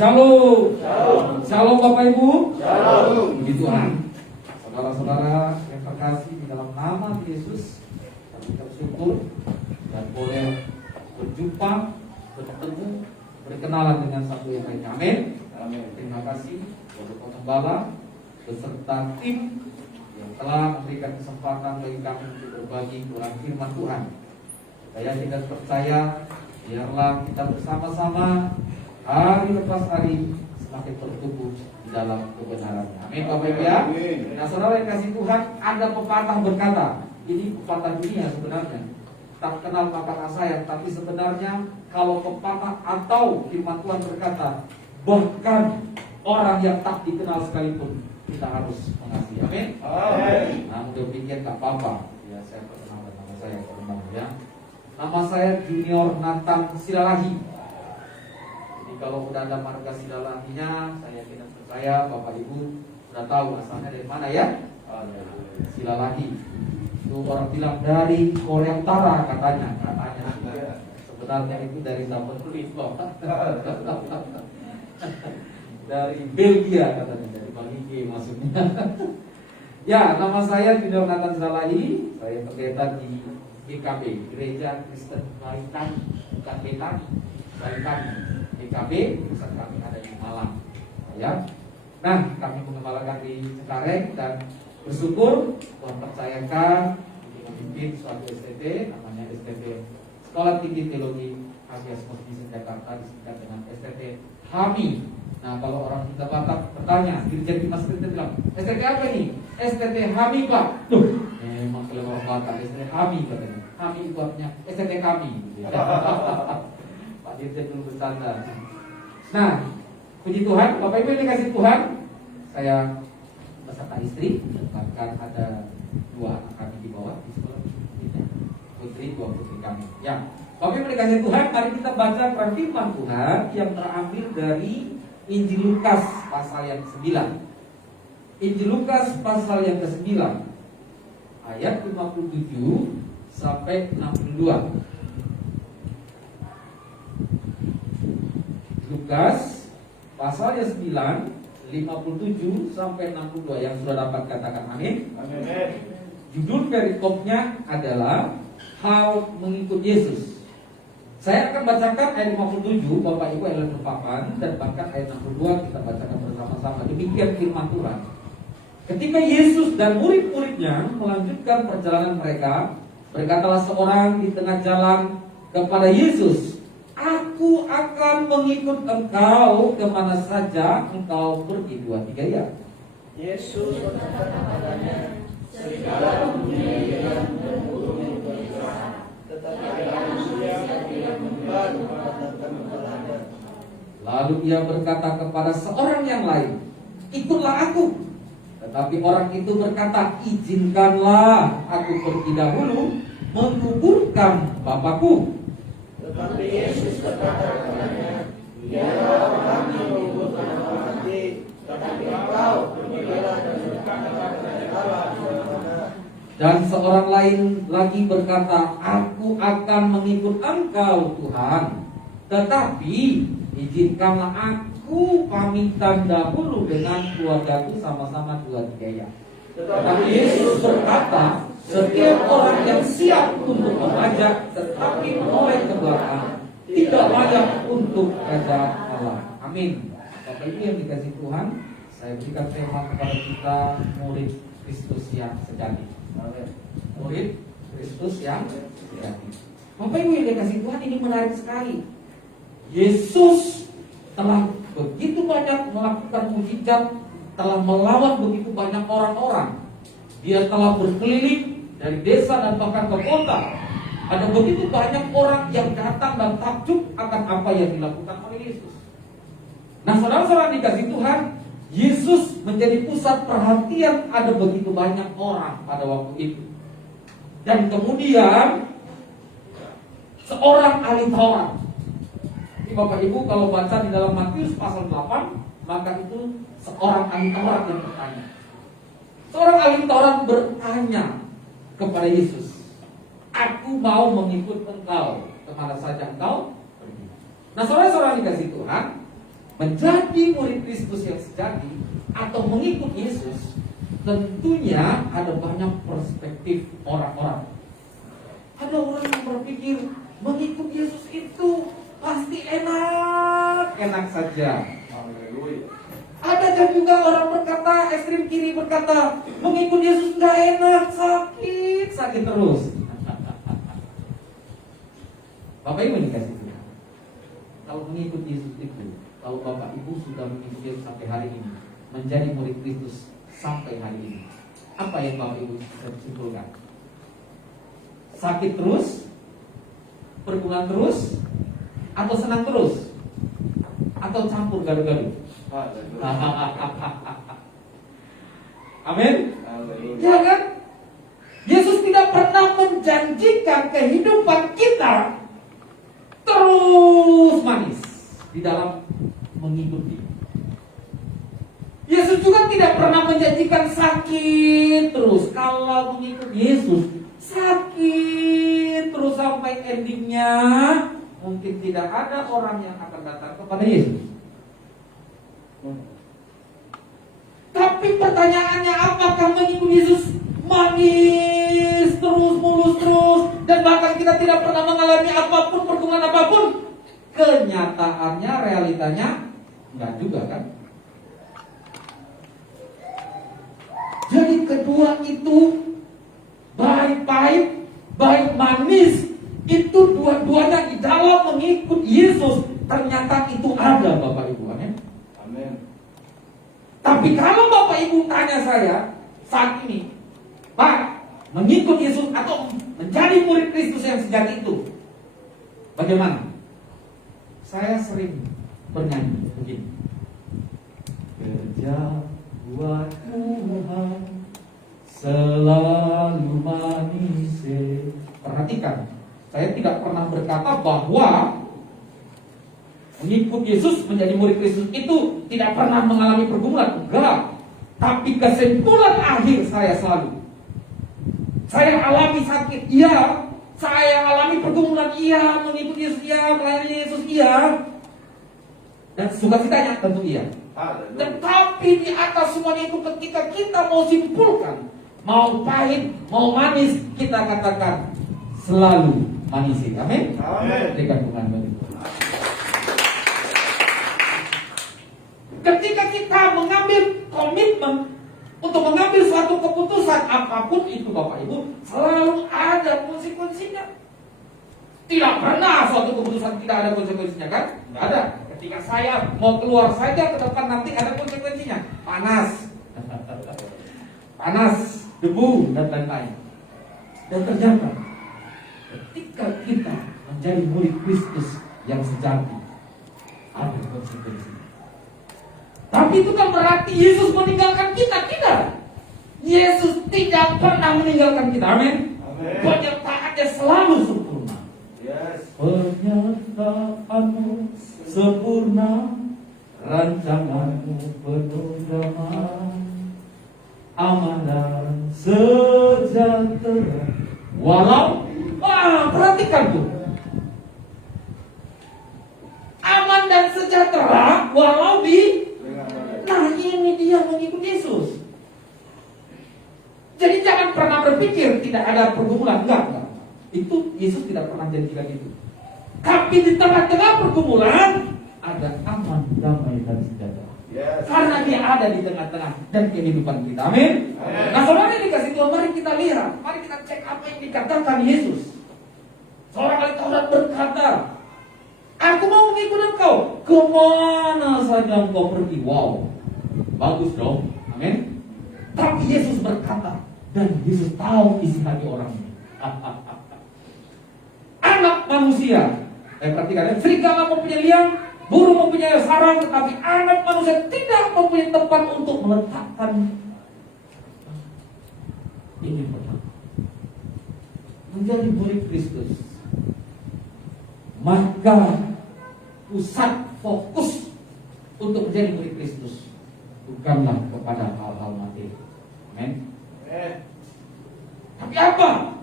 Shalom. Shalom. Shalom Bapak Ibu. Shalom. Puji Tuhan. Saudara-saudara yang terkasih di dalam nama Yesus, kami bersyukur dan boleh berjumpa, bertemu, berkenalan dengan satu yang lainnya. Amin. Amin. Terima kasih kepada Pengembala beserta tim yang telah memberikan kesempatan bagi kami untuk berbagi Quran firman Tuhan. Saya tidak percaya, biarlah kita bersama-sama hari lepas hari semakin bertumbuh di dalam kebenarannya. Amin Bapak Ibu ya. Nah saudara yang kasih Tuhan, ada pepatah berkata, ini pepatah dunia sebenarnya, tak kenal maka tak sayang, tapi sebenarnya kalau pepatah atau firman Tuhan berkata, bahkan orang yang tak dikenal sekalipun kita harus mengasihi. Amin. Amin. Nah udah pikir tak apa-apa. Ya saya perkenalkan nama saya teman ya. Nama saya Junior Nathan Silalahi. Kalau sudah ada marga Silalahinya, saya tidak percaya Bapak Ibu sudah tahu asalnya dari mana ya? Silalahi. Itu orang bilang dari Korea Utara katanya. Sebenarnya itu dari Zaporizhzhia loh. Dari Belgia katanya, dari Belgia maksudnya. Ya, nama saya Junior Nathan Silalahi. Saya pendeta di GKB, Gereja Kristen Balitani, bukan Betani, Balitani. GKB, pusat kami ada di Malang. Ya. Nah, kami mengembalakan di Cengkareng dan bersyukur Tuhan percayakan untuk memimpin suatu STT, namanya STT Sekolah Tinggi Teologi Hagias Muslim Jakarta, disingkat dengan STT HAMI. Nah, kalau orang kita Batak bertanya, Dirjen Dinas Pendidikan bilang, STT apa ini? STT HAMI Pak. Duh, memang kalau orang Batak STT HAMI katanya. HAMI itu artinya STT kami. Dirjen dulu bercanda. Nah, puji Tuhan, Bapak Ibu yang dikasih Tuhan, saya beserta istri, bahkan ada 2 anak kami di bawah di sekolah kita, putri 2 putri kami. Ya, Bapak Ibu yang dikasih Tuhan, mari kita baca firman Tuhan yang terambil dari Injil Lukas pasal yang ke-9. Injil Lukas pasal yang ke-9 ayat 57 sampai 62. Lukas pasal yang 9 57 sampai 62 yang sudah dapat katakan amin. Amin. Judul perikopnya adalah hal mengikut Yesus. Saya akan bacakan ayat 57, Bapak Ibu ayat papan, dan bahkan ayat 62 kita bacakan bersama-sama. Demikian firman Tuhan. Ketika Yesus dan murid-muridnya melanjutkan perjalanan mereka, berkatalah seorang di tengah jalan kepada Yesus, "Aku akan mengikut engkau kemana saja engkau pergi." 2, 3 ya. Yesus berkata kepadanya, "Segala dunia yang berhubung berpisah, tetapi manusia tidak membaru datang kepadanya." Lalu ia berkata kepada seorang yang lain, "Ikutlah aku." Tetapi orang itu berkata, "Izinkanlah aku pergi dahulu menguburkan Bapakku." Tetapi Yesus berkata kepadanya, "Biarlah orang menguburkan orang mati, tetapi engkau pergilah dan berkatakan kepada Allah Subhanahu." Dan seorang lain lagi berkata, "Aku akan mengikut engkau Tuhan, tetapi izinkanlah aku pamitan dahulu dengan keluargaku." Sama-sama 2, 3 ya. Tetapi Yesus berkata, setiap orang yang siap untuk mengajak tetapi menoleh ke belakang tidak layak untuk kerajaan Allah. Amin. Bapak Ibu yang dikasih Tuhan, saya berikan tema kepada kita, murid Kristus yang sejati. Murid Kristus yang sejati. Bapak Ibu yang dikasih Tuhan, ini menarik sekali. Yesus telah begitu banyak melakukan mujizat, telah melawan begitu banyak orang-orang. Dia telah berkeliling dari desa dan bahkan ke kota. Ada begitu banyak orang yang datang dan takjub akan apa yang dilakukan oleh Yesus. Nah, saudara-saudara dikasih Tuhan, Yesus menjadi pusat perhatian ada begitu banyak orang pada waktu itu. Dan kemudian seorang ahli Taurat. Ini Bapak Ibu kalau baca di dalam Matius pasal 8, maka itu seorang ahli Taurat yang bertanya. Seorang ahli Taurat bertanya kepada Yesus, "Aku mau mengikut engkau kemana saja engkau pergi." Nah, saudara-saudara dikasih Tuhan, menjadi murid Kristus yang sejati atau mengikut Yesus, tentunya ada banyak perspektif orang-orang. Ada orang yang berpikir mengikut Yesus itu pasti enak saja. Haleluya. Ada juga orang berkata, ekstrem kiri berkata, mengikut Yesus nggak enak, sakit terus. Bapak Ibu dikasih Tuhan, kalau mengikut Yesus itu, kalau Bapak Ibu sudah mengikut Yesus sampai hari ini, menjadi murid Kristus sampai hari ini, apa yang Bapak Ibu bisa simpulkan? Sakit terus, pergumulan terus, atau senang terus, atau campur gado-gado? Amin. Ya kan? Yesus tidak pernah menjanjikan kehidupan kita terus manis di dalam mengikuti. Yesus juga tidak pernah menjanjikan sakit terus. Kalau mengikut Yesus sakit terus sampai endingnya, mungkin tidak ada orang yang akan datang kepada Yesus. Tapi pertanyaannya, apakah mengikut Yesus manis terus, mulus terus, dan bahkan kita tidak pernah mengalami apapun, pergumulan apapun? Kenyataannya, realitanya enggak juga kan? Jadi kedua itu, baik pahit, baik manis, itu dua-duanya di dalam mengikut Yesus. Ternyata itu ada, Bapak Ibu. Amin. Amin. Tapi kalau Bapak Ibu tanya saya saat ini, Pak, mengikut Yesus atau menjadi murid Kristus yang sejati itu, bagaimana? Saya sering bernyanyi begini. Kerja buat Tuhan selalu manis. Perhatikan, saya tidak pernah berkata bahwa mengikut Yesus menjadi murid Kristus itu tidak pernah mengalami pergumulan. Enggak. Tapi kesimpulan akhir saya selalu, saya alami sakit, iya. Saya alami pergumulan, iya. Mengikut Yesus, iya. Melayani Yesus, iya. Dan sukacitanya tentu iya. Tetapi di atas semuanya itu, ketika kita mau simpulkan, mau pahit, mau manis, kita katakan selalu manis. Amin. Amin. Berikan Tuhan bagi kita. Ketika kita mengambil komitmen untuk mengambil suatu keputusan apapun itu, Bapak Ibu, selalu ada konsekuensinya. Tidak pernah suatu keputusan tidak ada konsekuensinya, kan? Tidak ada. Ketika saya mau keluar saja ke depan, nanti ada konsekuensinya. Panas, panas, debu, dan lain-lain. Dan ternyata ketika kita menjadi murid Kristus yang sejati, ada konsekuensinya. Tapi itu kan berarti Yesus meninggalkan kita. Tidak. Yesus tidak pernah meninggalkan kita. Amin. Penyertaannya selalu sempurna. Yes. Penyertaanmu sempurna, rancanganmu penuh damai, aman dan sejahtera. Walau, perhatikan tuh, aman dan sejahtera walau di. Nah, ini dia mengikut Yesus. Jadi jangan pernah berpikir tidak ada pergumulan. Enggak. Itu Yesus tidak pernah janjikan itu. Tapi di tengah-tengah pergumulan ada aman, damai, dan sejahtera. Yes. Karena dia ada di tengah-tengah dan kehidupan kita. Amin. Nah, saudara yang dikasih Tuhan, mari kita lihat, mari kita cek apa yang dikatakan Yesus. Seorang ahli Taurat berkata, aku mau mengikut engkau kemana saja engkau pergi. Wow, bagus dong. Amin. Tapi Yesus berkata, dan Yesus tahu isi hati orangnya. Anak manusia, perhatikan, serigala mempunyai liang, burung mempunyai sarang, tetapi anak manusia tidak mempunyai tempat untuk meletakkan. Ini pertama, menjadi murid Kristus, maka pusat fokus untuk menjadi murid Kristus bukanlah kepada hal-hal materi. Amin. Tapi apa?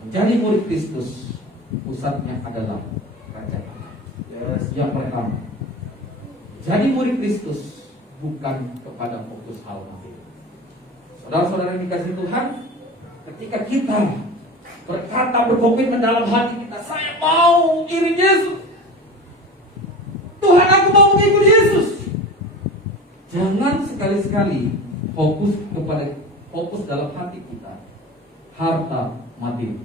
Menjadi murid Kristus pusatnya adalah kerajaan Allah. Yes. Yang pertama, Jadi murid Kristus bukan kepada fokus hal material. Saudara-saudara yang dikasihi Tuhan, ketika kita berkata, berkomitmen dalam hati kita, saya mau iring Yesus, Tuhan aku mau mengikuti Yesus, jangan sekali-sekali fokus dalam hati kita harta materi.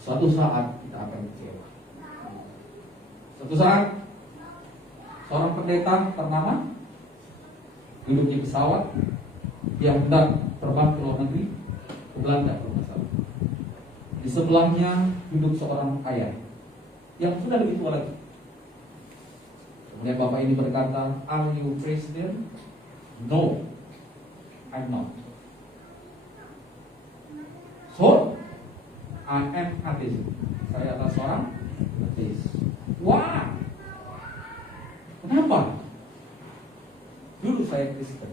Suatu saat kita akan kecewa. Suatu saat seorang pendeta ternama duduk di pesawat yang hendak terbang ke luar negeri, ke Belanda kalau nggak salah. Di sebelahnya duduk seorang ayah yang sudah lebih tua lagi. Kemudian bapak ini berkata, "Are you Christian?" "No, I'm not." "So, I am atheist." Saya adalah seorang ateis. Wah, kenapa? Dulu saya Kristen,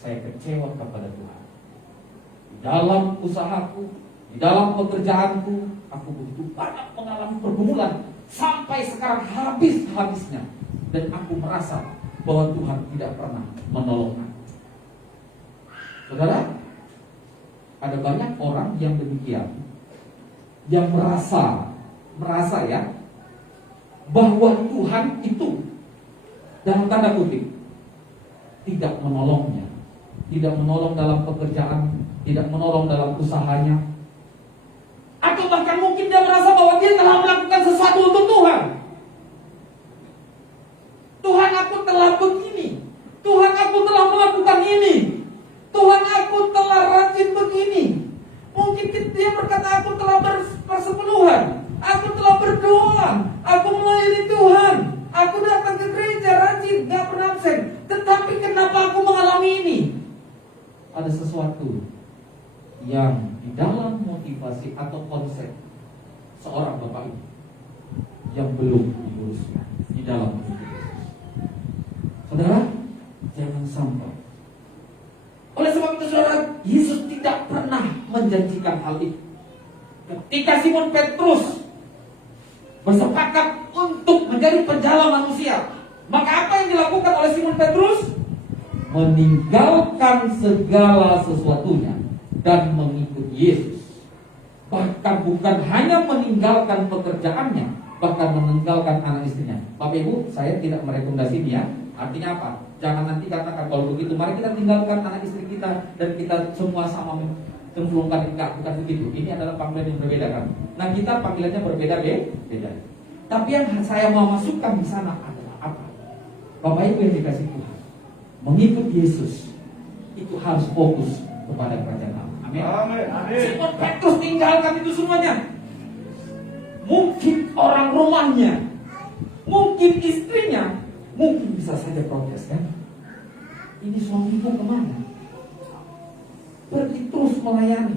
saya kecewa kepada Tuhan. Di dalam usahaku, di dalam pekerjaanku, aku begitu banyak mengalami pergumulan sampai sekarang habis-habisnya, dan aku merasa bahwa Tuhan tidak pernah menolong aku. Saudara, ada banyak orang yang demikian, yang merasa ya bahwa Tuhan itu dalam tanda kutip tidak menolongnya, tidak menolong dalam pekerjaan, tidak menolong dalam usahanya, atau bahkan mungkin dia merasa bahwa dia telah melakukan sesuatu untuk Tuhan. Tuhan, aku telah begini, Tuhan, aku telah melakukan ini, Tuhan, aku telah rajin begini. Mungkin dia berkata, aku telah bersepuluhan, aku telah berdoa, aku melayani Tuhan, aku datang ke gereja rajin, gak pernah absen. Tetapi kenapa aku mengalami ini? Ada sesuatu yang di dalam motivasi atau konsep seorang bapak ini yang belum diurusnya di dalam hidup Yesus. Saudara, jangan sampai. Oleh sebab itu saudara, Yesus tidak pernah menjanjikan hal itu. Ketika Simon Petrus bersepakat untuk menjadi penjala manusia, maka apa yang dilakukan oleh Simon Petrus? Meninggalkan segala sesuatunya dan mengikuti Yesus. Bahkan bukan hanya meninggalkan pekerjaannya, bahkan meninggalkan anak istrinya. Bapak Ibu, saya tidak merekomendasi dia. Artinya apa? Jangan nanti katakan kalau begitu mari kita tinggalkan anak istri kita dan kita semua sama cemplungkan. Enggak, bukan begitu. Ini adalah panggilan yang berbeda kan. Nah, kita panggilannya berbeda beda. Tapi yang saya mau masukkan di sana adalah apa? Bapak Ibu yang dikasih Tuhan, mengikut Yesus itu harus fokus kepada kerajaan Allah. Amin. Amin. Simon Petrus tinggalkan itu semuanya. Mungkin orang rumahnya, mungkin istrinya, mungkin bisa saja protes kan. Ini suamiku kemana? Pergi terus melayani.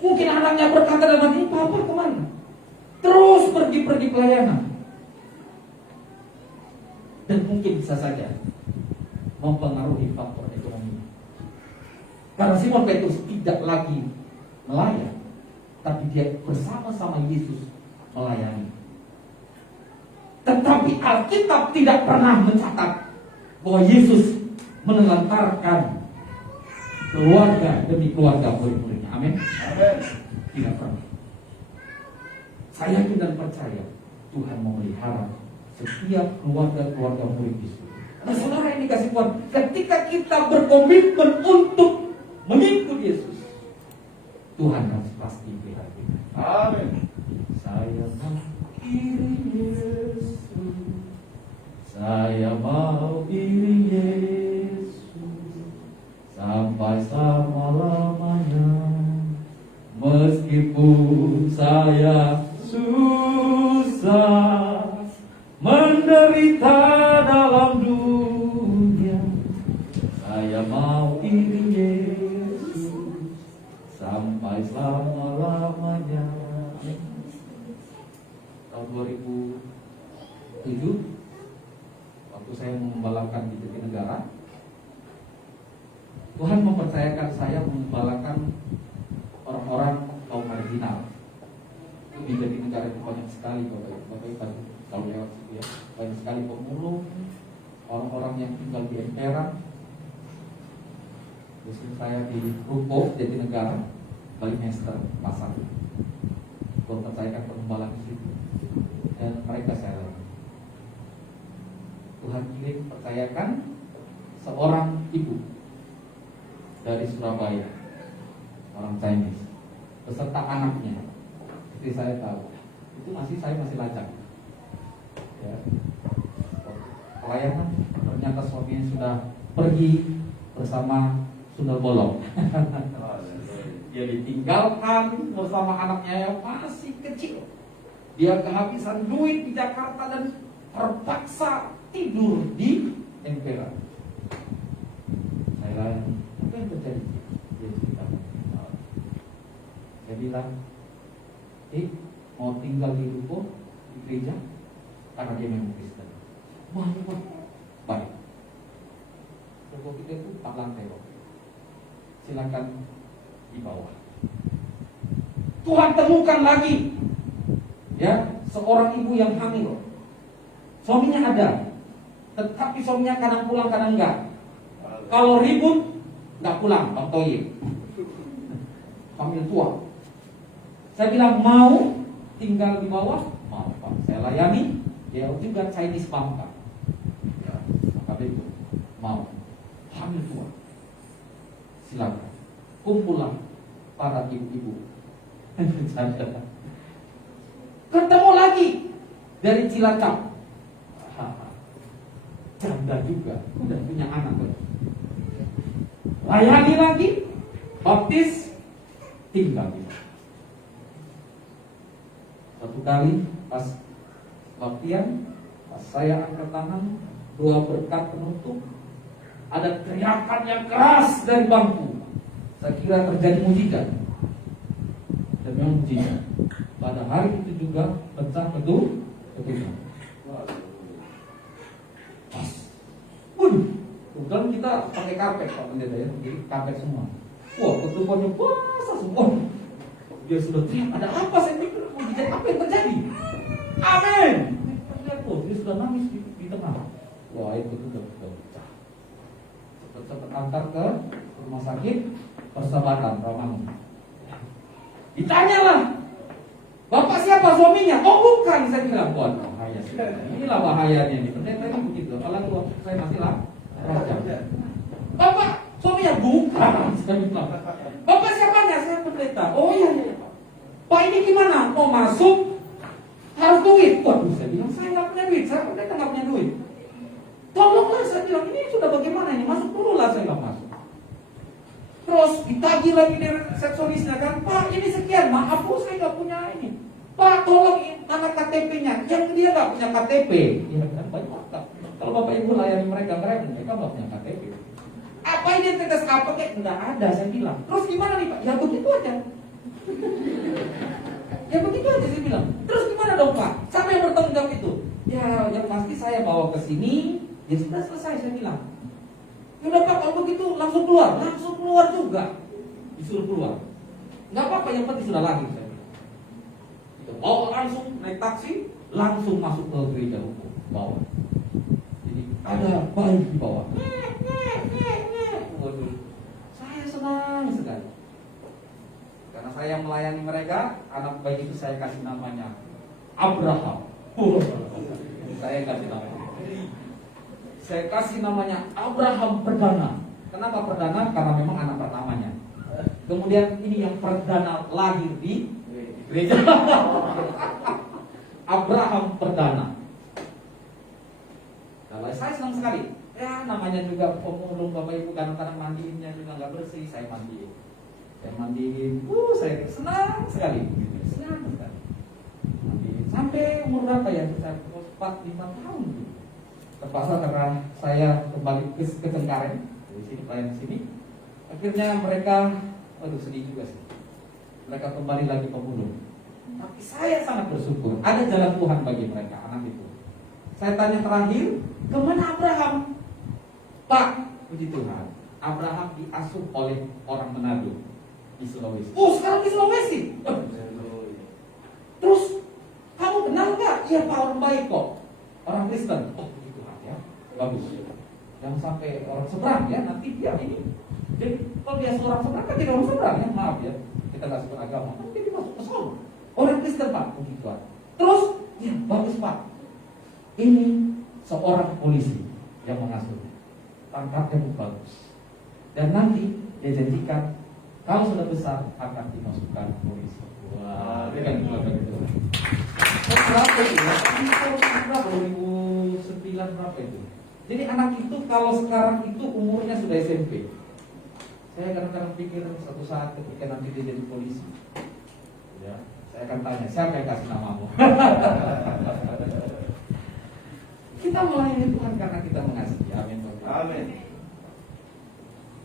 Mungkin anaknya berkata dalam hati, "Papa kemana?" Terus pergi pelayanan. Dan mungkin bisa saja mempengaruhi faktor ekonomi. Karena Simon Petrus tidak lagi melayan, tapi dia bersama-sama Yesus melayani. Tetapi Alkitab tidak pernah mencatat bahwa Yesus menelantarkan keluarga demi keluarga murid-muridnya. Amin. Tidak pernah. Saya yakin dan percaya Tuhan memelihara setiap keluarga murid Yesus. Nah, saudara yang dikasih Tuhan, ketika kita berkomitmen untuk mengikuti Yesus, Tuhan harus pasti pelihara kita. Amin. Saya mau iring Yesus, saya mau iring Yesus sampai selama-lamanya, meskipun saya susah menderita dalam dunia, saya mau iring Yesus sampai selama-lamanya. Tahun 2007 waktu saya mengembalakan di Jatinegara, Tuhan mempercayakan saya mengembalakan orang-orang kaum marginal. Itu di Jatinegara itu banyak sekali Bapak Ibu kalau lewat situ ya. banyak sekali pemulung, orang-orang yang tinggal di emperan. Justru saya di Ruko, Jatinegara, Balimester, Pasar. Kontak saya kan pengembala di situ, dan mereka saya layani. Tuhan kirim percayakan seorang ibu dari Surabaya, orang Chinese, beserta anaknya. Seperti saya tahu, itu saya masih lacak. Ya. Pelayanan, ternyata suaminya sudah pergi bersama sundel bolong. Dia ditinggalkan bersama anaknya yang masih kecil. Dia kehabisan duit di Jakarta dan terpaksa tidur di emperan. Saya layani, apa yang terjadi? Dia ceritakan. Saya bilang, mau tinggal di Ruko, di gereja, karena dia memang Kristen. Wah, baik. Ruko kita itu 4 lantai kok. Silakan di bawah. Tuhan temukan lagi, ya, seorang ibu yang hamil. Suaminya ada, tetapi suaminya kadang pulang kadang enggak. Kalau ribut enggak pulang, Bang Toyib. Hamil tua. Saya bilang mau tinggal di bawah, mau Pak. Saya layani. Dia juga Chinese bangka. Ya, maka itu mau hamil tua. Silakan. Kumpulah para ibu-ibu. Ketemu lagi dari Cilacap. Janda juga, udah punya anak lagi. Layani lagi, baptis, tinggal di sana. Satu kali pas baptian, pas saya angkat tangan, doa berkat penutup, ada teriakan yang keras dari bangku. Saya kira terjadi mujizat. Dan memang mujizat. Pada hari itu juga pecah ketupat. Pas. Kebetulan kita pakai karpet Pak Pendeta ya, jadi karpet semua. Wah, ketupatnya basah semua. Dia sudah teriak, ada apa? Saya pikir mujizat apa yang terjadi? Amin. Dia sudah nangis di tengah. Wah, itu sudah pecah. Cepat-cepat antar ke rumah sakit Persahabatan Ramangun. Ditanyalah, Bapak siapa suaminya? Oh bukan, saya bilang. Wah, bahaya. Inilah bahayanya nih. Pendeta ini begitu. Apalagi waktu saya masih raja. Bapak suaminya bukan, saya bilang. Bapak siapanya? Saya pendeta. Oh iya. Pak ini gimana? Mau masuk harus duit. Waduh, saya bilang saya nggak punya duit. Saya pendeta nggak punya duit. Tolonglah, saya bilang ini sudah bagaimana ini? Masuk dulu lah, saya bilang masuk. Terus ditagih lagi dari resepsionisnya kan, Pak ini sekian, maaf bu saya nggak punya ini. Pak tolong tanda KTP-nya, yang dia nggak punya KTP. Ya kan banyak. Kalau bapak ibu layani mereka nggak punya KTP. Apa identitas apa kayak nggak ada, saya bilang. Terus gimana nih Pak? Ya begitu aja. Ya begitu aja saya bilang. Terus gimana dong Pak? Siapa yang bertanggung jawab itu? Ya yang pasti saya bawa ke sini, ya sudah selesai saya bilang. Udah Pak, kalau begitu langsung keluar juga. Disuruh keluar. Nggak apa-apa, yang penting sudah lahir saya bilang. Itu bawa langsung naik taksi, langsung masuk ke gereja hukum bawah. Jadi ada bayi di bawah. Waduh, saya senang sekali. Karena saya melayani mereka, anak bayi itu saya kasih namanya Abraham. Saya kasih namanya. Saya kasih namanya Abraham Perdana. Kenapa Perdana? Karena memang anak pertamanya. Kemudian ini yang perdana lahir di gereja. Abraham Perdana. Kalau saya senang sekali. Ya namanya juga pemulung Bapak Ibu, kadang-kadang mandiinnya juga nggak bersih, saya mandiin. Saya senang sekali. Senang sekali. Mandiin. Sampai umur berapa ya? Saya 4-5 tahun. Terpaksa karena saya kembali ke Cengkareng dari sini pelayan sini. Akhirnya mereka, aduh sedih juga sih. Mereka kembali lagi pemulung. Tapi saya sangat bersyukur ada jalan Tuhan bagi mereka anak itu. Saya tanya terakhir, kemana Abraham? Pak, puji Tuhan, Abraham diasuh oleh orang Manado di Sulawesi. Oh sekarang di Sulawesi? Terus kamu kenal nggak? Iya Pak, orang baik kok. Orang Kristen, oh puji Tuhan ya, bagus. Jangan sampai orang seberang ya, nanti dia ini. Jadi kalau dia seorang seberang kan jadi orang seberang ya, maaf ya, kita nggak sebut agama, kan jadi masuk ke sana. Orang Kristen Pak, puji Tuhan. Terus, ya bagus Pak. Ini seorang polisi yang mengasuh, pangkatnya bagus. Dan nanti dia janjikan kalau sudah besar akan dimasukkan polisi. Wah, ini kan keluarga itu. Berapa itu ya? Berapa 2009 berapa itu? Jadi anak itu kalau sekarang itu umurnya sudah SMP. Saya kadang-kadang pikir satu saat ketika nanti dia jadi polisi, ya, saya akan tanya siapa yang kasih namamu? Kita melayani Tuhan karena kita mengasihi. Amin. Amin.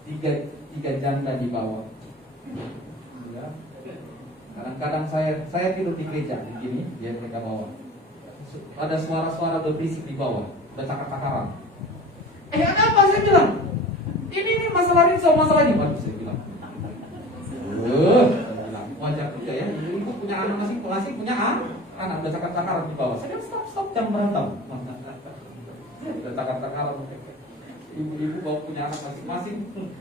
Tiga janda di bawah. Ya. Kadang-kadang saya tidur di gereja begini, dia mereka bawa. Ada suara-suara berbisik di bawah, ada cakar-cakaran. Apa saya bilang? Ini masalah ini sama masalah ini, baru saya bilang. Wajar juga ya, ibu punya anak masih punya anak, ada cakar-cakaran di bawah. Saya bilang stop jangan berantem. Ada cakar-cakaran. Ibu-ibu bawa punya anak masing-masing,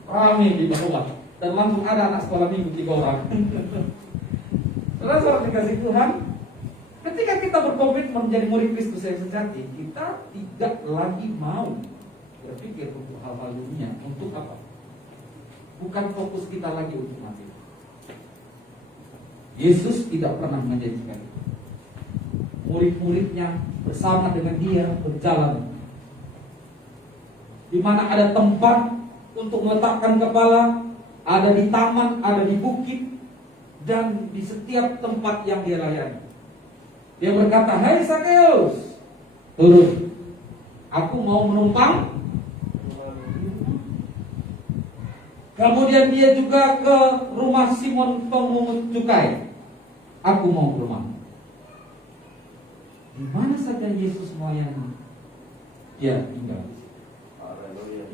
rame di bawah. Dan langsung ada anak sekolah minggu 3 orang. Saudara-saudara dikasih Tuhan, ketika kita berkomitmen menjadi murid Kristus yang sejati, kita tidak lagi mau berpikir untuk hal-hal dunia. Untuk apa? Bukan fokus kita lagi untuk mati. Yesus tidak pernah menjanjikan itu. Murid-muridnya bersama dengan dia berjalan. Di mana ada tempat untuk meletakkan kepala, ada di taman, ada di bukit, dan di setiap tempat yang dia layani. Dia berkata, "Hai Sakeus, turun. Aku mau menumpang." Kemudian dia juga ke rumah Simon pemungut cukai. "Aku mau ke rumah." Di mana saja Yesus melayani, dia tinggal di situ.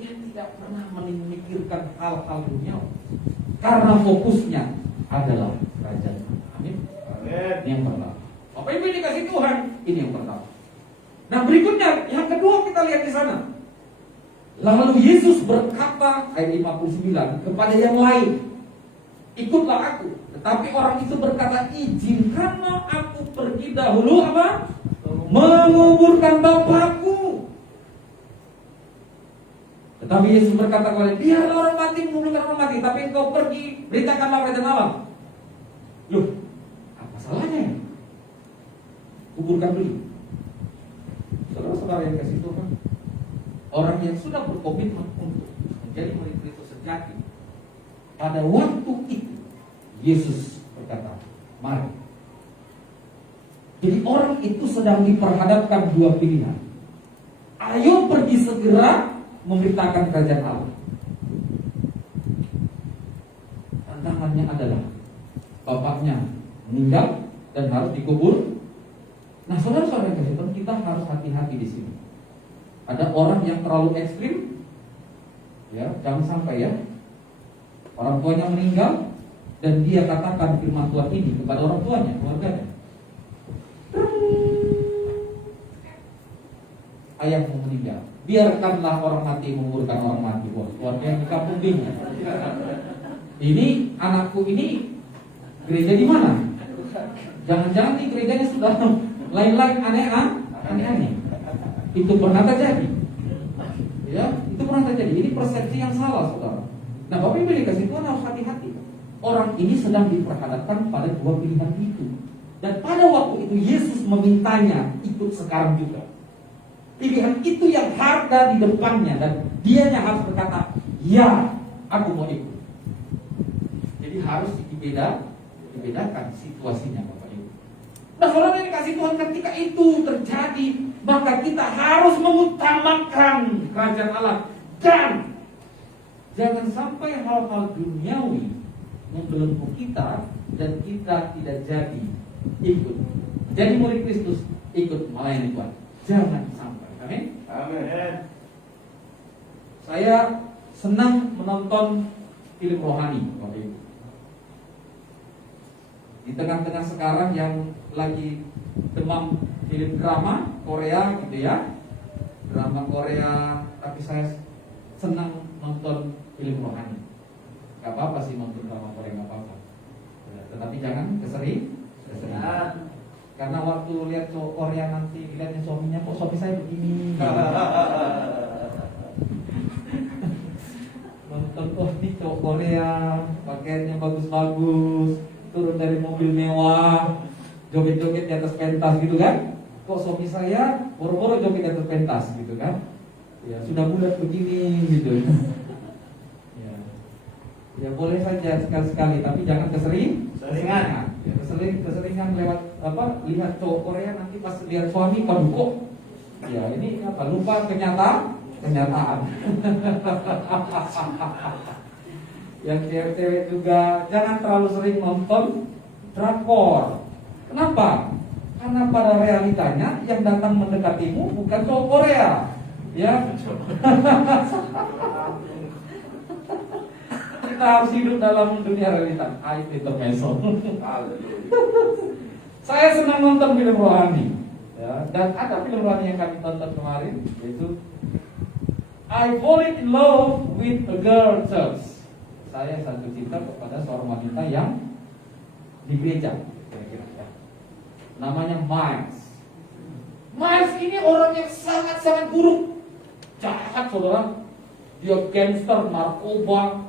Dia tidak pernah memikirkan hal-hal dunia, karena fokusnya adalah kerajaan. Amin. Ini yang pertama. Bapak Ibu dikasih Tuhan, ini yang pertama. Nah berikutnya, yang kedua kita lihat di sana. Lalu Yesus berkata ayat 59 kepada yang lain, "Ikutlah aku." Tetapi orang itu berkata, "Izinkanlah aku pergi dahulu apa? Menguburkan Bapakku." Tetapi Yesus berkata kepada dia, "Biarlah orang mati menguburkan orang mati, tapi engkau pergi beritakanlah kerajaan Allah." Loh, apa salahnya? Kuburkan dulu. Saudara-saudara yang kasih Tuhan, orang yang sudah berkomitmen untuk menjadi murid Kristus sejati, pada waktu itu Yesus berkata, "Mari." Jadi orang itu sedang diperhadapkan dua pilihan. Ayo pergi segera memberitakan kerajaan Allah. Tantangannya adalah bapaknya meninggal dan harus dikubur. Nah, saudara-saudara yang kasih Tuhan, kita harus hati-hati di sini. Ada orang yang terlalu ekstrim, ya, jangan sampai ya, orang tuanya meninggal dan dia katakan firman Tuhan ini kepada orang tuanya, keluarganya. Ayahmu meninggal, biarkanlah orang mati menguburkan orang mati. Wah, keluarga yang di kampung bingung. Ini anakku ini gereja di mana? Jangan-jangan di gerejanya sudah lain-lain aneh-aneh. Itu pernah terjadi. Ya, itu pernah terjadi. Ini persepsi yang salah, saudara. Nah, Bapak Ibu dikasih Tuhan harus hati-hati. Orang ini sedang diperhadapkan pada dua pilihan itu. Dan pada waktu itu Yesus memintanya ikut sekarang juga. Pilihan itu yang harga di depannya dan dianya harus berkata, "Ya, aku mau ikut." Jadi harus dibedakan situasinya, Bapak Ibu. Nah, kalau yang dikasih Tuhan, ketika itu terjadi, maka kita harus mengutamakan kerajaan Allah. Dan jangan sampai hal-hal duniawi membelenggu kita dan kita tidak jadi ikut. Jadi murid Kristus, ikut melayani Tuhan. Jangan sampai. Amin. Amin. Saya senang menonton film rohani, Bapak Ibu. Di tengah-tengah sekarang yang lagi demam film drama Korea gitu ya, drama Korea, tapi saya senang nonton film rohani. Gak apa-apa sih nonton drama Korea, gak apa-apa ya, tetapi jangan keseringan. Karena waktu lihat cowok Korea nanti lihatnya suaminya, kok suami saya begini nonton, oh ini cowok Korea pakaiannya bagus-bagus, turun dari mobil mewah, joget-joget di atas pentas gitu kan. Kok suami saya boro-boro joget di atas pentas gitu kan. Ya sudah bulat begini gitu ya. Ya boleh saja sekali-sekali, tapi jangan keseringan. Ya, keseringan lewat apa, lihat cowok Korea nanti pas lihat suami, waduh kok ya ini apa, lupa kenyataan. Yang cewek-cewek juga jangan terlalu sering nonton drakor. Kenapa? Karena pada realitanya yang datang mendekatimu bukan cowok Korea, ya. Kita harus hidup dalam dunia realita. Itu intermezzo. Saya senang nonton film rohani, ya. Dan ada film rohani yang kami tonton kemarin, yaitu I fall in love with a girl church. Saya jatuh cinta kepada seorang wanita yang di gereja, kira-kira ya. Namanya Miles. Miles ini orang yang sangat-sangat buruk, jahat saudara. Dia gangster, narkoba,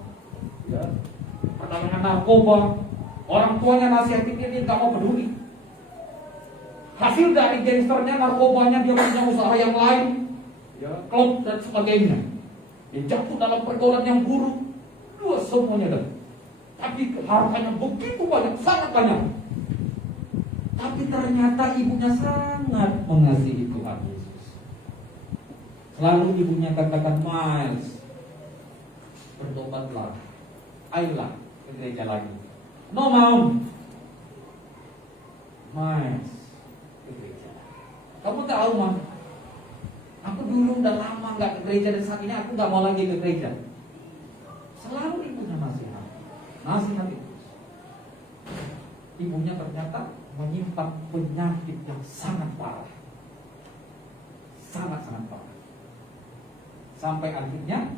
ya, perdagangan narkoba. Orang tuanya nasihatin dia nggak mau peduli. Hasil dari gangsternya, narkobanya, dia punya usaha yang lain, ya, klub dan sebagainya. Dia jatuh dalam pergaulan yang buruk, dua semuanya dah. Tapi hartanya begitu banyak, sangat banyak. Tapi ternyata ibunya sangat mengasihi Tuhan Yesus. Selalu ibunya katakan, Miles, bertobatlah, ayolah ke gereja lagi. No mau, Miles, ke gereja. Kamu tahu mah, aku dulu udah lama nggak ke gereja dan saat ini aku nggak mau lagi ke gereja. Selalu ibunya nasihat itu. Ibunya ternyata menyimpan penyakit yang sangat parah, sangat-sangat parah. Sampai akhirnya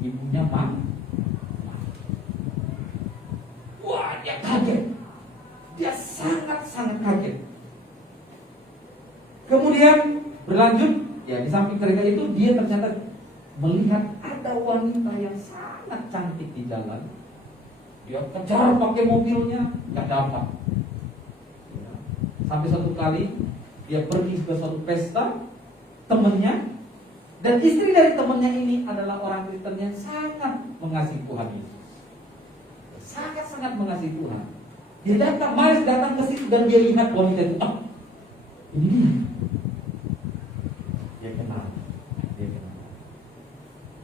ibunya wah, dia kaget. Dia sangat-sangat kaget. Kemudian berlanjut, ya di samping ketika itu dia ternyata melihat ada wanita yang sangat cantik di jalan. Dia kejar pakai mobilnya, nggak dapat. Ya. Sampai suatu kali dia pergi ke suatu pesta, temannya, dan istri dari temannya ini adalah orang Kristen yang sangat mengasihi Tuhan Yesus, sangat-sangat mengasihi Tuhan. Dia datang ke situ dan dia lihat wanita itu. Ini dia. Dia kenal.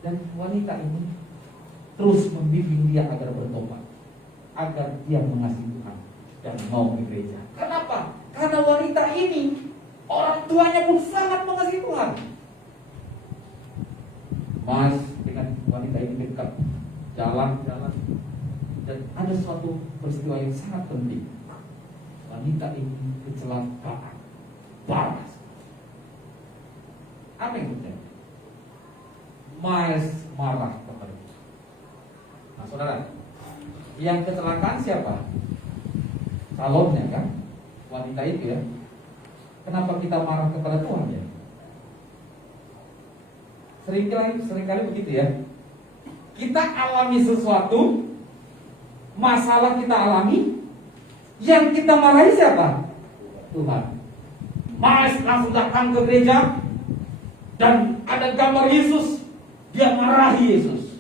Dan wanita ini terus membimbing dia agar bertobat, agar dia mengasihi Tuhan dan mau ke gereja. Kenapa? Karena wanita ini orang tuanya pun sangat mengasihi Tuhan. Mas dengan wanita ini dekat, jalan-jalan, dan ada suatu peristiwa yang sangat penting. Wanita ini kecelakaan parah. Apa yang terjadi? Miles marah kepada Tuhan. Nah saudara, yang kecelakaan siapa? Calonnya kan, wanita itu ya. Kenapa kita marah kepada Tuhan ya? Seringkali begitu ya. Kita alami sesuatu, masalah kita alami, yang kita marahi siapa? Tuhan. Miles langsung datang ke gereja dan ada gambar Yesus. Dia marahi Yesus.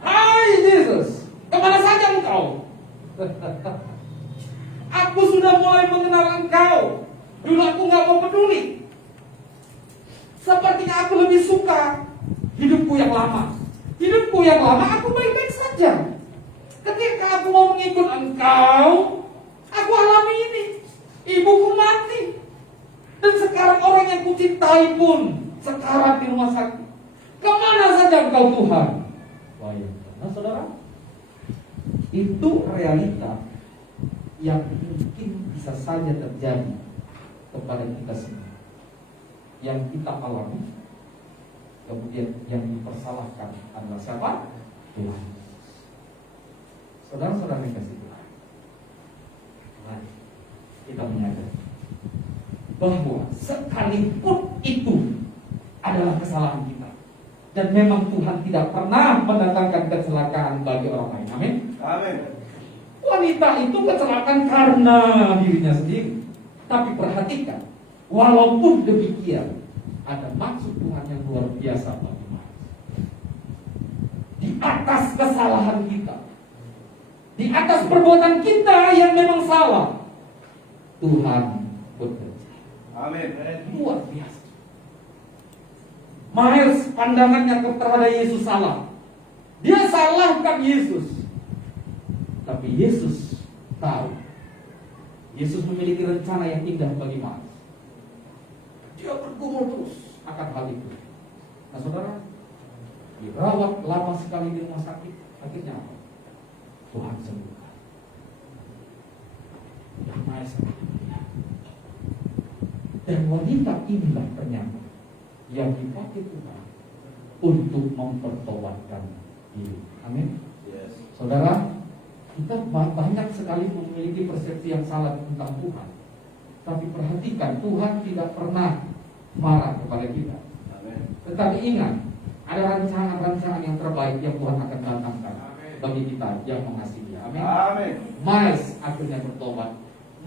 Hai Yesus, kemana saja engkau? Aku sudah mulai mengenal engkau. Dulu aku gak mau peduli. Sepertinya aku lebih suka hidupku yang lama. Hidupku yang lama aku baik-baik saja. Ketika aku mau mengikut engkau, aku alami ini. Ibuku mati. Dan sekarang orang yang kucintai pun sekarang di rumah sakit. Kemana saja engkau Tuhan? Wah ya, nah saudara, itu realita yang mungkin bisa saja terjadi kepada kita semua. Yang kita alami, kemudian yang dipersalahkan adalah siapa? Tuhan. Saudara-saudara yang kasih Tuhan, mari kita menyadari bahwa sekalipun itu adalah kesalahan kita, dan memang Tuhan tidak pernah mendatangkan kecelakaan bagi orang lain. Amin. Amin. Wanita itu kecelakaan karena dirinya sendiri. Tapi perhatikan, walaupun demikian, ada maksud Tuhan yang luar biasa bagi Maris. Di atas kesalahan kita, di atas perbuatan kita yang memang salah, Tuhan bekerja. Amin. Luar biasa. Maris pandangannya kepada Yesus salah. Dia salahkan Yesus. Tapi Yesus tahu Yesus memiliki rencana yang indah bagi Maris. Dia bergumul terus akan hal itu. Nah saudara, dirawat lama sekali di rumah sakit. Akhirnya apa? Tuhan sembuhkan. Dan Maris dan wanita inilah ternyata yang dipakai Tuhan untuk mempertobatkan diri. Amin. Yes. Saudara, kita banyak sekali memiliki persepsi yang salah tentang Tuhan. Tapi perhatikan, Tuhan tidak pernah marah kepada kita. Amin. Tetapi ingat, ada rancangan-rancangan yang terbaik yang Tuhan akan datangkan bagi kita yang mengasihi Dia. Amin. Amin. Miles akhirnya bertobat.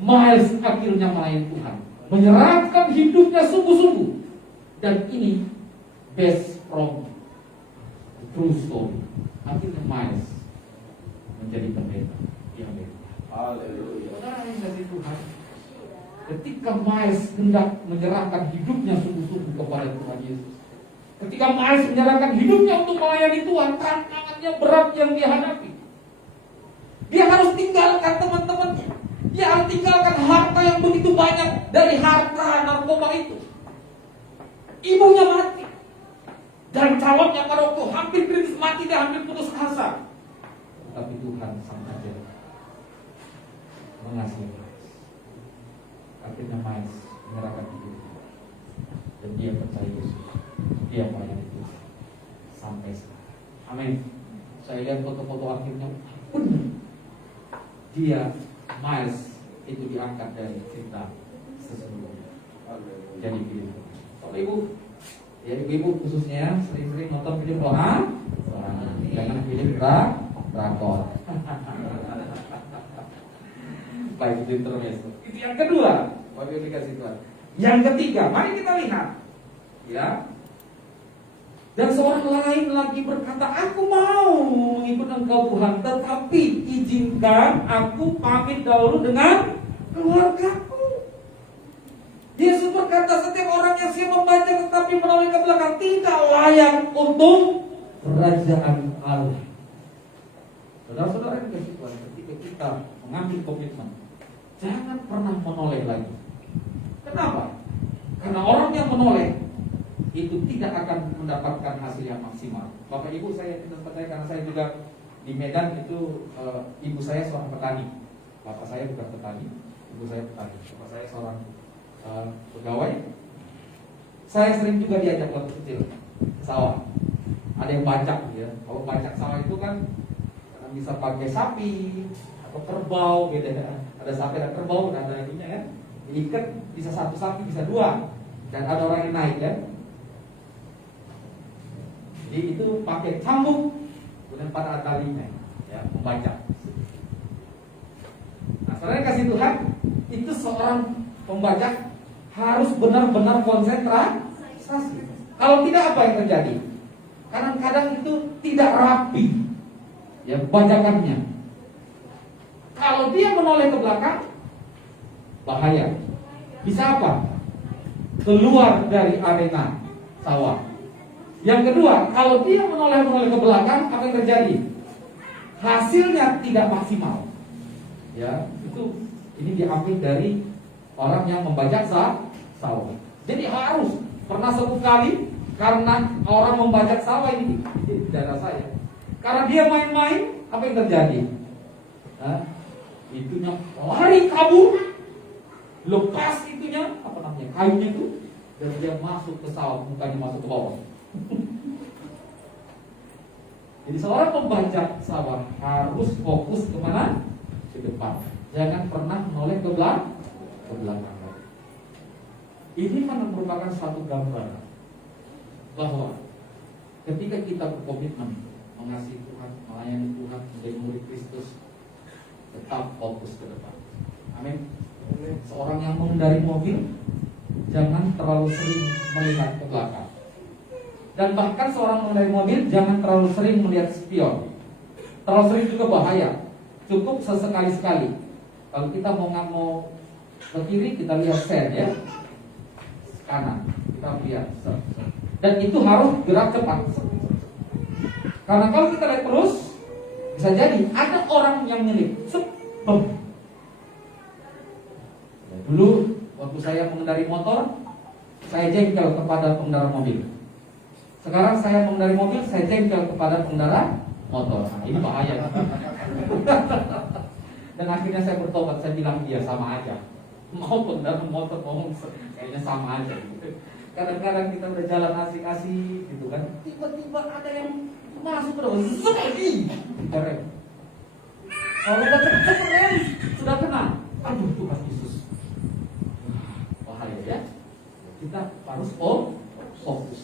Miles akhirnya melayani Tuhan, menyerahkan hidupnya sungguh-sungguh. Dan ini based from the true story. Akhirnya Miles menjadi pendeta di Amerika. Haleluya. Saudara yang kasih Tuhan, ketika Miles hendak menyerahkan hidupnya sungguh-sungguh kepada Tuhan Yesus, ketika Miles menyerahkan hidupnya untuk melayani Tuhan, tantangannya berat yang dihadapi. Dia harus tinggalkan teman-temannya. Dia harus tinggalkan harta yang begitu banyak dari harta narkoba itu. Ibunya mati, dan calonnya pada waktu hampir kritis mati, dia hampir putus asa. Tapi Tuhan sang ajar mengasihi Miles. Akhirnya Miles menyerahkan hidupnya, dan dia percaya Yesus. Dia melayani Tuhan sampai sekarang. Amin. Saya lihat foto-foto akhirnya benar. Dia Miles itu diangkat dari cerita sesungguhnya. Jadi begitu. Kalau ibu, ya ibu khususnya sering-sering nonton film rohani, jangan film drakor. Baik, itu intermezzo. Itu yang kedua, bagi dikasih Tuhan. Yang ketiga, mari kita lihat, ya. Dan seorang lain lagi berkata, aku mau mengikut Engkau Tuhan, tetapi izinkan aku pamit dahulu dengan keluargaku. Yesus berkata, setiap orang yang siap membaca tetapi menoleh ke belakang tidak layak untuk kerajaan Allah. Saudara-saudara yang kasih Tuhan, ketika kita mengambil komitmen, jangan pernah menoleh lagi. Kenapa? Karena orang yang menoleh itu tidak akan mendapatkan hasil yang maksimal. Bapak Ibu, saya tidak percaya karena saya juga di Medan itu ibu saya seorang petani. Bapak saya bukan petani, ibu saya petani. Bapak saya seorang pegawai. Saya sering juga diajak waktu kecil ke sawah. Ada yang bacak ya. Kalau bacak sawah itu kan bisa pakai sapi atau kerbau, beda. Ada sapi, ada kerbau, dan ada ininya kan. Diikat bisa satu sapi, bisa dua, dan ada orang yang naik kan. Jadi itu pakai cambuk, kemudian pada talinya, ya, membaca. Nah, saudara kasih Tuhan, itu seorang pembajak harus benar-benar konsentrasi. Kalau tidak, apa yang terjadi? Kadang-kadang itu tidak rapi, ya, bajakannya. Kalau dia menoleh ke belakang, bahaya. Bisa apa? Keluar dari arena sawah. Yang kedua, kalau dia menoleh ke belakang, apa yang terjadi? Hasilnya tidak maksimal. Ya, itu ini diambil dari orang yang membajak sawah. Jadi harus pernah satu kali karena orang membajak sawah ini di daerah saya. Karena dia main-main, apa yang terjadi? Itunya lari kabur, lepas itunya, apa namanya, kayunya itu, dan dia masuk ke sawah, bukannya masuk ke bawah. Jadi seorang pembajak sawah harus fokus kemana? Ke depan. Jangan pernah menoleh ke belakang. Ini merupakan suatu gambaran bahwa ketika kita berkomitmen mengasihi Tuhan, melayani Tuhan, menjadi murid Kristus, tetap fokus ke depan. Amin. Seorang yang mengendari mobil, jangan terlalu sering melihat ke belakang. Dan bahkan seorang mengendari mobil, jangan terlalu sering melihat spion. Terlalu sering juga bahaya. Cukup sesekali-sekali. Kalau kita mau ke kiri, kita lihat sen ya, kanan kita lihat. Dan itu harus gerak cepat. Karena kalau kita lihat terus, bisa jadi ada orang yang nyelip. Dulu waktu saya mengendari motor, saya jengkel kepada pengendara mobil. Sekarang saya mengendari mobil, saya jengkel kepada pengendara motor. Nah, ini bahaya. Dan akhirnya saya bertobat, saya bilang dia sama aja. Mau pengendara motor, mau kayaknya sama aja. Kadang-kadang kita udah jalan asik-asik gitu kan, tiba-tiba ada yang masuk terus, rem. Kalau udah cepet rem, sudah kena. Aduh Tuhan Yesus. Bahaya ya. Kita harus fokus.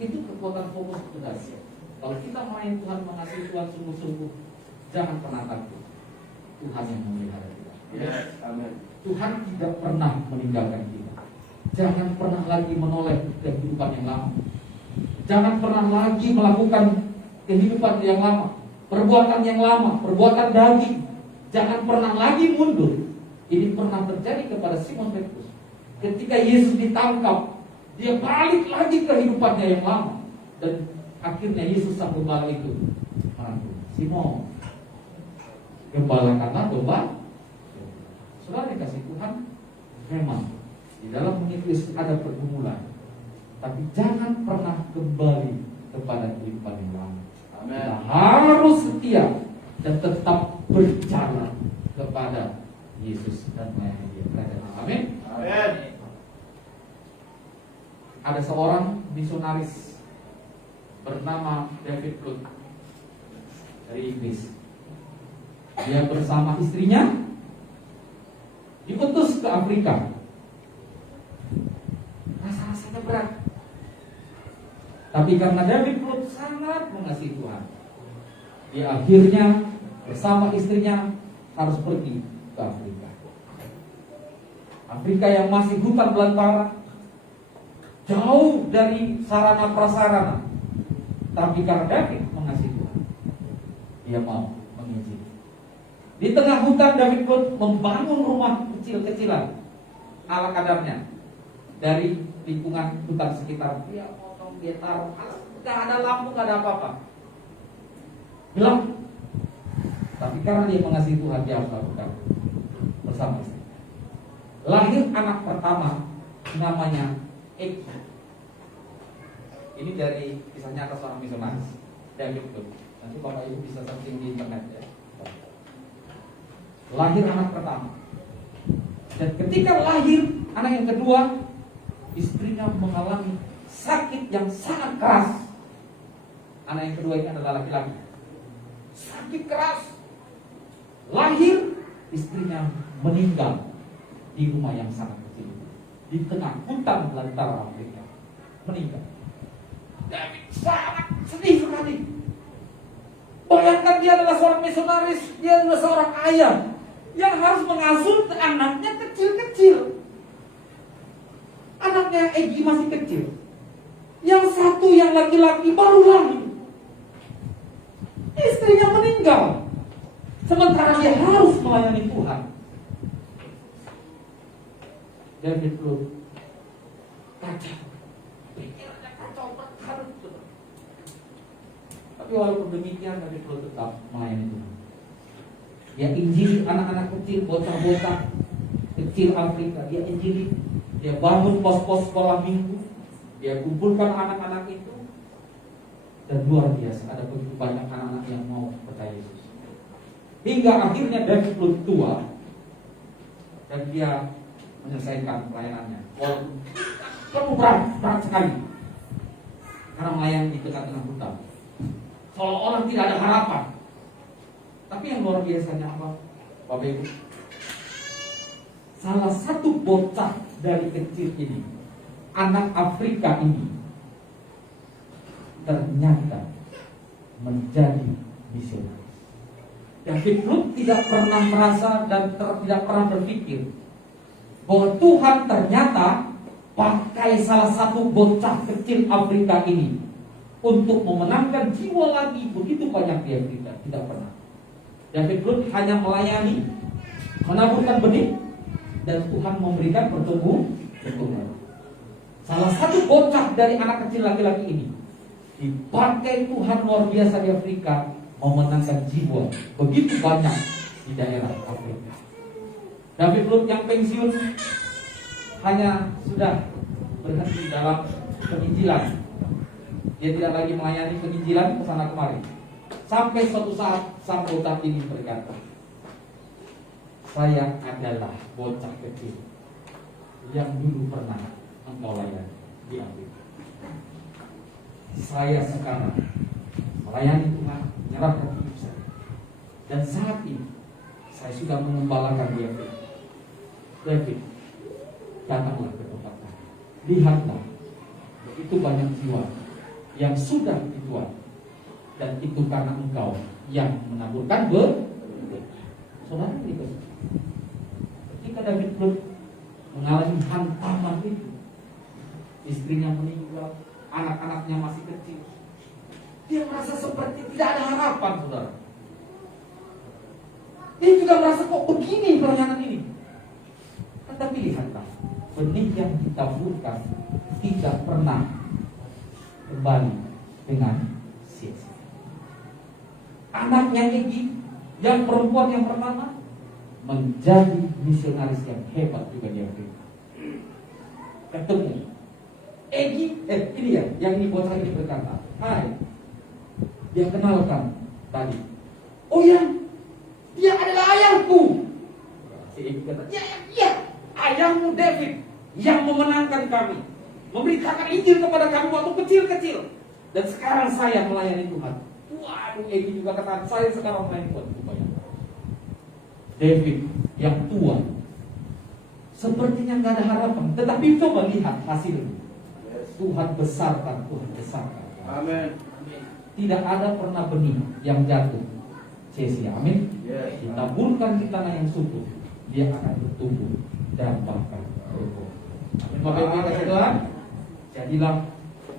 Itu kekuatan fokus itu dahsyat. Kalau kita main Tuhan, mengasihi Tuhan sungguh-sungguh, jangan pernah takut. Tuhan yang memelihara kita. Yes, amin. Tuhan tidak pernah meninggalkan kita. Jangan pernah lagi menoleh kehidupan yang lama. Jangan pernah lagi melakukan kehidupan yang lama, perbuatan yang lama, perbuatan daging. Jangan pernah lagi mundur. Ini pernah terjadi kepada Simon Petrus. Ketika Yesus ditangkap, dia balik lagi kehidupannya yang lama. Dan akhirnya Yesus sang gembala itu merangkul Simon, gembalakanlah domba. Saudara dikasih Tuhan, memang di dalam mengikuti ada pergumulan, tapi jangan pernah kembali kepada kehidupan yang lama. Kita harus setia dan tetap berjalan kepada Yesus dan melayani Dia. Amin. Amin. Ada seorang misionaris bernama David Blood dari Inggris. Dia bersama istrinya diutus ke Afrika. Rasa-rasanya berat. Tapi karena David Blood sangat mengasihi Tuhan, dia akhirnya bersama istrinya harus pergi ke Afrika. Afrika yang masih hutan belantara, jauh dari sarana prasarana. Tapi karena David mengasihi Tuhan, dia mau mengizinkan. Di tengah hutan, David Blood membangun rumah kecil-kecilan ala kadarnya dari lingkungan hutan sekitar. Dia potong, dia taruh, gak ada lampu, gak ada apa-apa, gelap. Tapi karena dia mengasihi Tuhan, dia harus lakukan bersama istri. Lahir anak pertama, namanya Eki. Ini dari kisah nyata seorang misionaris, David Blood. Nanti Bapak Ibu bisa searching di internet ya. Lahir anak pertama, dan ketika lahir anak yang kedua, istrinya mengalami sakit yang sangat keras. Anak yang kedua ini adalah laki-laki. Sakit keras. Lahir, istrinya meninggal di rumah yang sangat kecil, di tengah hutan belantara Afrika. Meninggal. David sangat sedih sekali. Bayangkan dia adalah seorang misionaris, dia adalah seorang ayah yang harus mengasuh anaknya kecil-kecil. Anaknya Egi masih kecil. Yang satu yang laki-laki baru lahir. Istrinya meninggal. Sementara dia harus melayani Tuhan. David Blood kacau. Pikirannya kacau berkarut. Tapi walaupun demikian, David Blood tetap melayani Tuhan. Dia injili anak-anak kecil, bocah-bocah kecil Afrika. Dia injili. Dia bangun pos-pos sekolah minggu. Dia kumpulkan anak-anak itu. Dan luar biasa, ada begitu banyak anak-anak yang mau percaya Yesus. Hingga akhirnya David Blood tua, dan dia menyelesaikan pelayanannya. Walaupun kamu berat sekali karena melayani di tengah-tengah hutan. Seolah-olah tidak ada harapan. Tapi yang luar biasanya apa, Bapak Ibu? Salah satu bocah dari kecil ini, anak Afrika ini, ternyata menjadi misionaris. David Lut tidak pernah merasa dan tidak pernah berpikir bahwa Tuhan ternyata pakai salah satu bocah kecil Afrika ini untuk memenangkan jiwa lagi begitu banyak di Afrika. Tidak pernah. David Lut hanya melayani, menaburkan benih, dan Tuhan memberikan pertumbuhan. Salah satu bocah dari anak kecil laki-laki ini dipakai Tuhan luar biasa di Afrika, memenangkan jiwa begitu banyak di daerah Afrika. David Lut yang pensiun hanya sudah berhenti dalam penginjilan. Dia tidak lagi melayani penginjilan ke sana kemari. Sampai suatu saat sang bocah ini berkata, saya adalah bocah kecil yang dulu pernah engkau layani di Afrika. Saya sekarang melayani Tuhan, menyerahkan hidup saya. Dan saat ini saya sudah mengembalakan dia. David, datanglah ke tempat kami. Lihatlah, begitu banyak jiwa yang sudah dituai, dan itu karena engkau yang menaburkan saudara itu. Ketika David Lut mengalami hantaman itu, istrinya meninggal, anak-anaknya masih kecil, dia merasa seperti tidak ada harapan, saudara. Dia juga merasa kok begini pelayanan ini. Tetapi lihatlah, benih yang ditaburkan tidak pernah kembali dengan sia-sia. Anaknya Egi, yang perempuan yang pertama, menjadi misionaris yang hebat juga di Afrika. Ketemu Egi, ini ya, yang ini bocah ini berkata, hai, dia kenalkan tadi. Oh ya, dia adalah ayahku. Si Egi kata, ya, ayahmu David yang memenangkan kami, memberitakan Injil kepada kami waktu kecil-kecil. Dan sekarang saya melayani Tuhan. Waduh, Egi juga kata, saya sekarang melayani Tuhan. David yang tua, sepertinya nggak ada harapan. Tetapi coba lihat hasilnya. Tuhan besarkan, Tuhan besarkan. Amin. Tidak ada pernah benih yang jatuh sia-sia. Amin. Yes. Ditaburkan di tanah yang subur, dia akan bertumbuh dan bahkan berbuah. Amin. Bapak Ibu kasih Tuhan, jadilah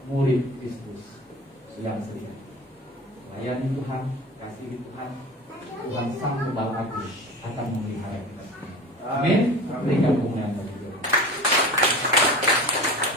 murid Kristus yang setia. Layani Tuhan, kasihi Tuhan. Tuhan Sang Pembala Agung akan memelihara kita. Amin. Berikan kemuliaan.